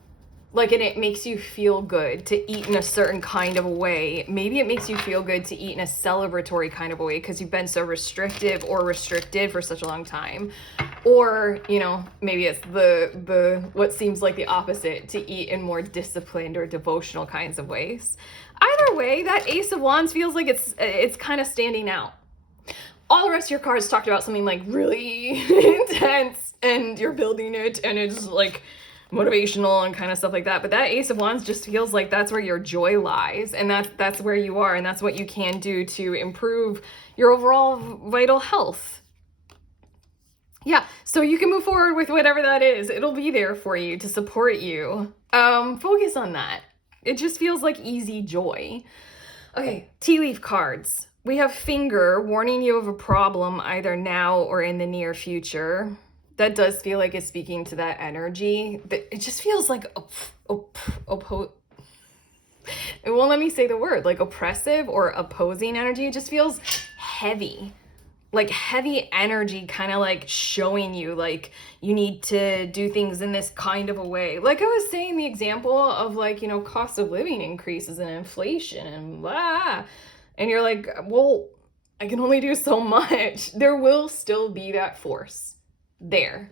Like, and it makes you feel good to eat in a certain kind of a way. Maybe it makes you feel good to eat in a celebratory kind of a way because you've been so restrictive or restricted for such a long time. Or, you know, maybe it's the what seems like the opposite, to eat in more disciplined or devotional kinds of ways. Either way, that Ace of Wands feels like it's kind of standing out. All the rest of your cards talked about something like really intense and you're building it and it's like motivational and kind of stuff like that. But that Ace of Wands just feels like that's where your joy lies, and that's where you are, and that's what you can do to improve your overall vital health. Yeah, so you can move forward with whatever that is. It'll be there for you to support you. Focus on that. It just feels like easy joy. Okay, tea leaf cards. We have Finger, warning you of a problem either now or in the near future. That does feel like it's speaking to that energy. It just feels like, it won't let me say the word, like oppressive or opposing energy. It just feels heavy. Like heavy energy, kind of like showing you like you need to do things in this kind of a way. Like I was saying, the example of like, you know, cost of living increases and inflation and blah. And you're like, well, I can only do so much. There will still be that force there.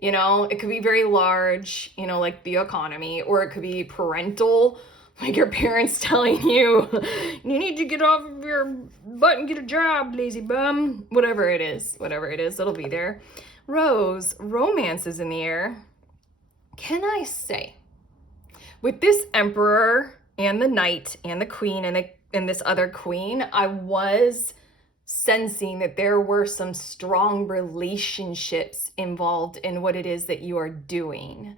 You know, it could be very large, you know, like the economy, or it could be parental, like your parents telling you, you need to get off of your butt and get a job, lazy bum. Whatever it is, it'll be there. Rose, romance is in the air. Can I say, with this Emperor and the Knight and the Queen and this other Queen, I was sensing that there were some strong relationships involved in what it is that you are doing.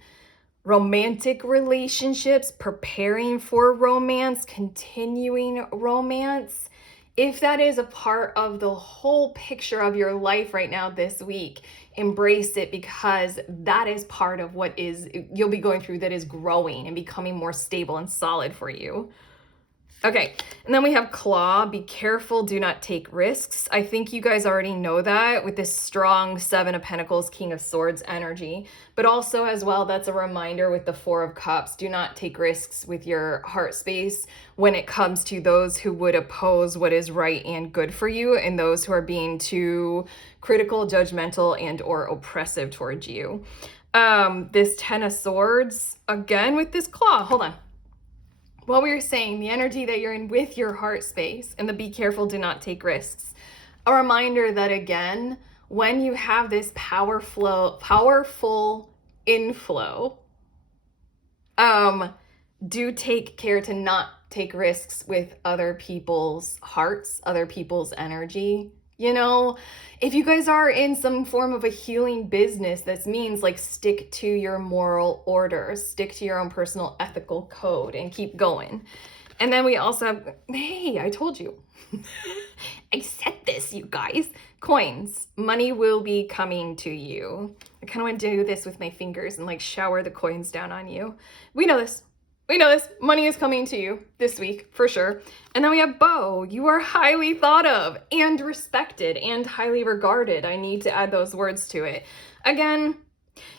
Romantic relationships, preparing for romance, continuing romance. If that is a part of the whole picture of your life right now this week, embrace it, because that is part of what is you'll be going through, that is growing and becoming more stable and solid for you. Okay, and then we have Claw. Be careful, do not take risks. I think you guys already know that with this strong Seven of Pentacles, King of Swords energy. But also as well, that's a reminder with the Four of Cups. Do not take risks with your heart space when it comes to those who would oppose what is right and good for you, and those who are being too critical, judgmental, and or oppressive towards you. This Ten of Swords, again with this Claw. Hold on. What we were saying, the energy that you're in with your heart space and the be careful, do not take risks. A reminder that, again, when you have this powerful inflow, do take care to not take risks with other people's hearts, other people's energy. You know, if you guys are in some form of a healing business, this means like stick to your moral order, stick to your own personal ethical code, and keep going. And then we also have, hey, I told you. I said this, you guys. Coins. Money will be coming to you. I kind of want to do this with my fingers and like shower the coins down on you. We know this. We know this. Money is coming to you this week, for sure. And then we have Beau. You are highly thought of and respected and highly regarded. I need to add those words to it. Again,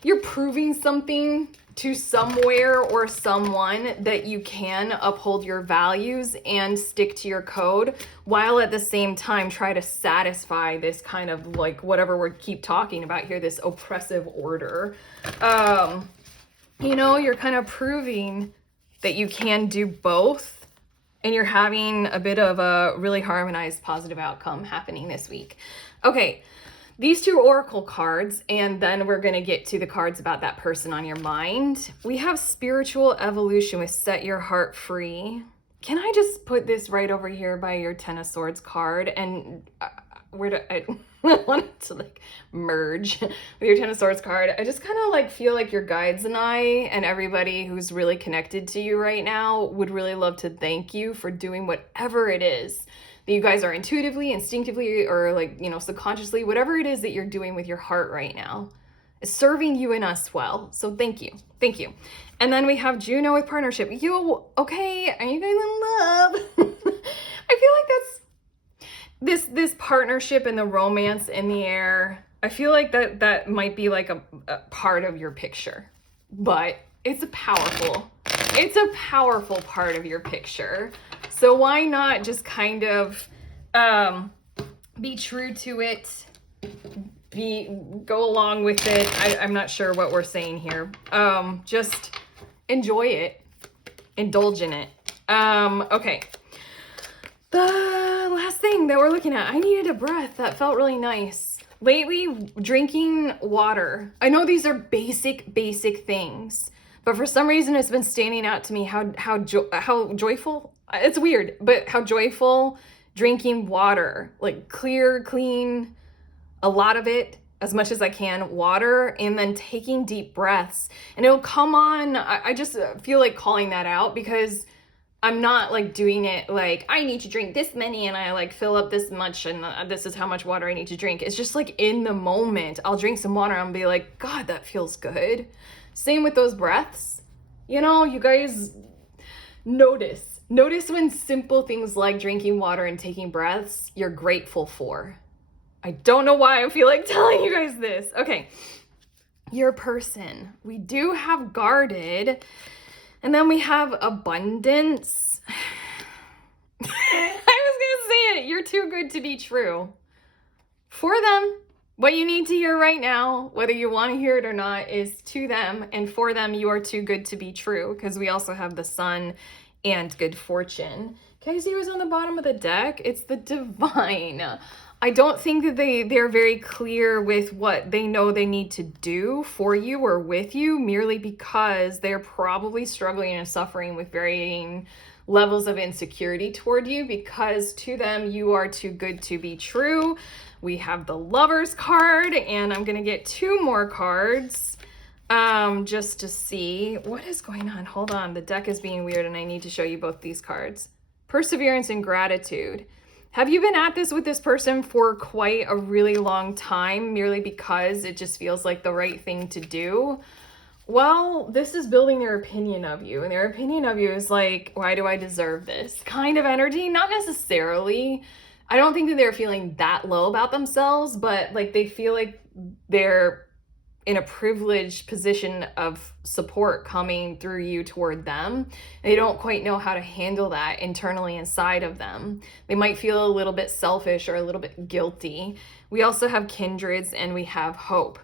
you're proving something to somewhere or someone that you can uphold your values and stick to your code, while at the same time try to satisfy this kind of like whatever we keep talking about here, this oppressive order. You know, you're kind of proving that you can do both, and you're having a bit of a really harmonized positive outcome happening this week. Okay, these two oracle cards, and then we're going to get to the cards about that person on your mind. We have spiritual evolution with set your heart free. Can I just put this right over here by your Ten of Swords card? And where do I wanted to like merge with your Ten of Swords card. I just kind of like feel like your guides and I and everybody who's really connected to you right now would really love to thank you for doing whatever it is that you guys are intuitively, instinctively, or like, you know, subconsciously, whatever it is that you're doing with your heart right now is serving you and us well. So thank you. Thank you. And then we have Juno with partnership. Yo, okay, are you guys in love? I feel like that's this partnership and the romance in the air. I feel like that might be like a part of your picture, but it's a powerful part of your picture. So why not just kind of be true to it, go along with it. I'm not sure what we're saying here. Just enjoy it, indulge in it. Okay. The last thing that we're looking at, I needed a breath. That felt really nice. Lately, drinking water. I know these are basic things, but for some reason it's been standing out to me how joyful, it's weird, but how joyful drinking water, like clear, clean, a lot of it, as much as I can, water, and then taking deep breaths. And it'll come on, I just feel like calling that out because I'm not like doing it like I need to drink this many and I like fill up this much and this is how much water I need to drink. It's just like in the moment, I'll drink some water and I'll be like, God, that feels good. Same with those breaths. You know, you guys notice when simple things like drinking water and taking breaths, you're grateful for. I don't know why I feel like telling you guys this. Okay, your person. We do have guarded. And then we have abundance. I was gonna say it. You're too good to be true. For them, what you need to hear right now, whether you want to hear it or not, is to them. And for them, you are too good to be true. Because we also have the sun and good fortune. Can you see who's on the bottom of the deck? It's the divine. I don't think that they're very clear with what they know they need to do for you or with you, merely because they're probably struggling and suffering with varying levels of insecurity toward you, because to them, you are too good to be true. We have the Lovers card, and I'm going to get 2 more cards just to see what is going on. Hold on. The deck is being weird, and I need to show you both these cards. Perseverance and gratitude. Have you been at this with this person for quite a really long time, merely because it just feels like the right thing to do? Well, this is building their opinion of you. And their opinion of you is like, why do I deserve this kind of energy? Not necessarily. I don't think that they're feeling that low about themselves, but like they feel like they're in a privileged position of support coming through you toward them. They don't quite know how to handle that internally inside of them. They might feel a little bit selfish or a little bit guilty. We also have kindreds and we have hope.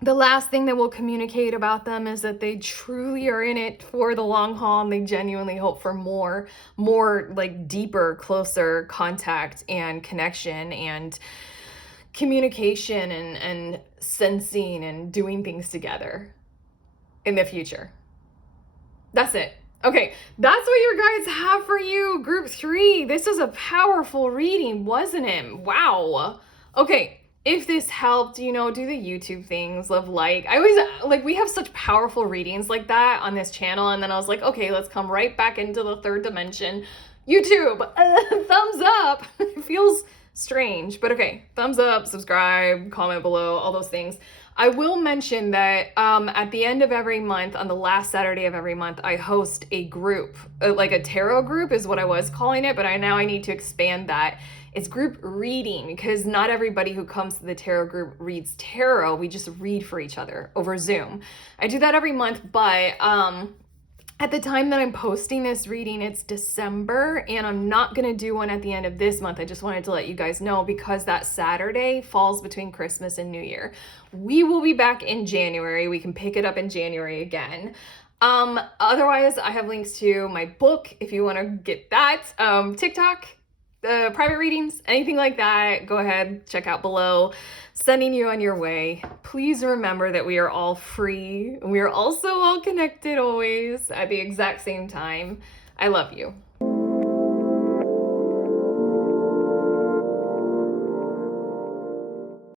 The last thing that we'll communicate about them is that they truly are in it for the long haul and they genuinely hope for more like deeper, closer contact and connection and communication and sensing and doing things together in the future. That's it. Okay, that's what your guides have for you, group 3. This was a powerful reading, wasn't it? Wow. Okay, if this helped, you know, do the YouTube things, I always, like, we have such powerful readings like that on this channel, and then I was like, okay, let's come right back into the 3rd dimension. YouTube, thumbs up. It feels strange, but okay, thumbs up, subscribe, comment below, all those things. I will mention that at the end of every month, on the last Saturday of every month, I host a group, like a tarot group is what I was calling it, but I need to expand that. It's group reading, because not everybody who comes to the tarot group reads tarot. We just read for each other over Zoom. I do that every month, but at the time that I'm posting this reading, it's December, and I'm not going to do one at the end of this month. I just wanted to let you guys know because that Saturday falls between Christmas and New Year. We will be back in January. We can pick it up in January again. Otherwise, I have links to my book if you want to get that, TikTok, private readings, anything like that. Go ahead, check out below. Sending you on your way. Please remember that we are all free. We are also all connected always at the exact same time. I love you.